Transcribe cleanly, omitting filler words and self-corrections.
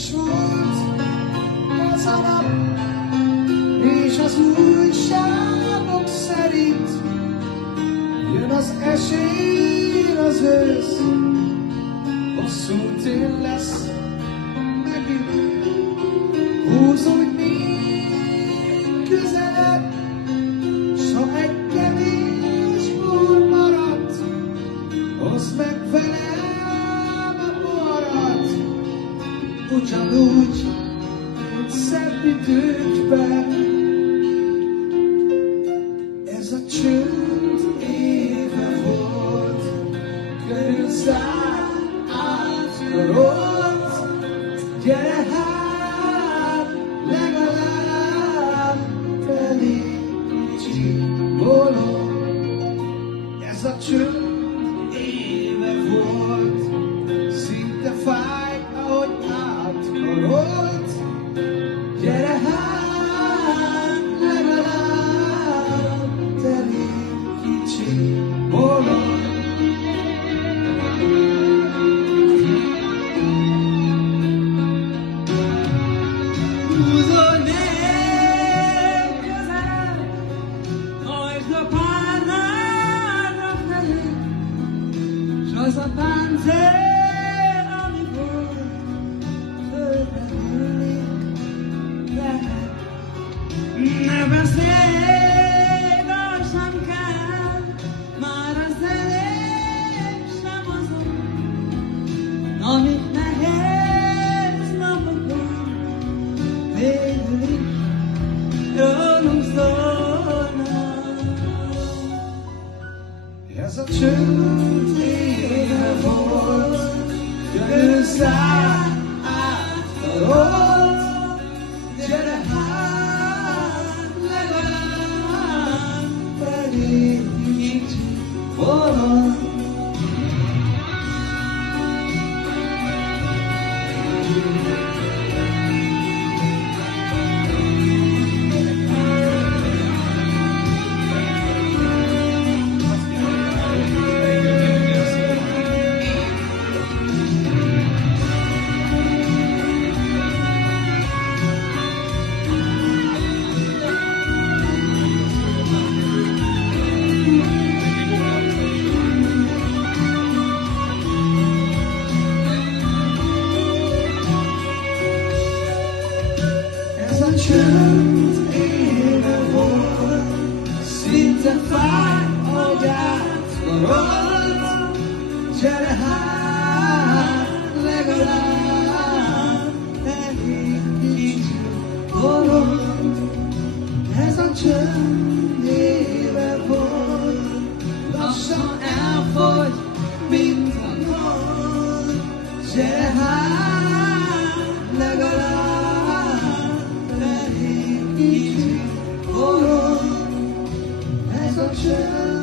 Üres volt az a nap, és az újságok szerint jön az esély, az ősz, hosszú tél lesz megint. Húzódj még közelebb, s ha egy kevés búr maradt, hozd meg velem a poharat, ugyanúgy, mint szebb időkben. Ez a csönd éve volt, körülszár átkarolt, gyere hát legalább elég kicsi bolond. Ez a csönd éve volt, szinte fáj, ahogy átkarolt, gyere hát legalább elég kicsi bolond. Húzódj még közelebb, hajtsd a párnára felé, s az a páncél, ami volt, földre dőlni lehet. Ne beszélj, az sem kell, már az elég sem azon, amit nehéz napokon végül is rólunk szólnak. Ez a csönd éve volt, körülszár átkarolt, gyere hát legalább elég kicsi bolond. Ez a csönd éve volt, szinte fáj, ahogy átkarolt, gyere hát legalább elég kicsi bolond. Ez a csönd éve volt, lassan elfogy, mint a gond, gyere hát legalább elég kicsi bolond. Ez a csönd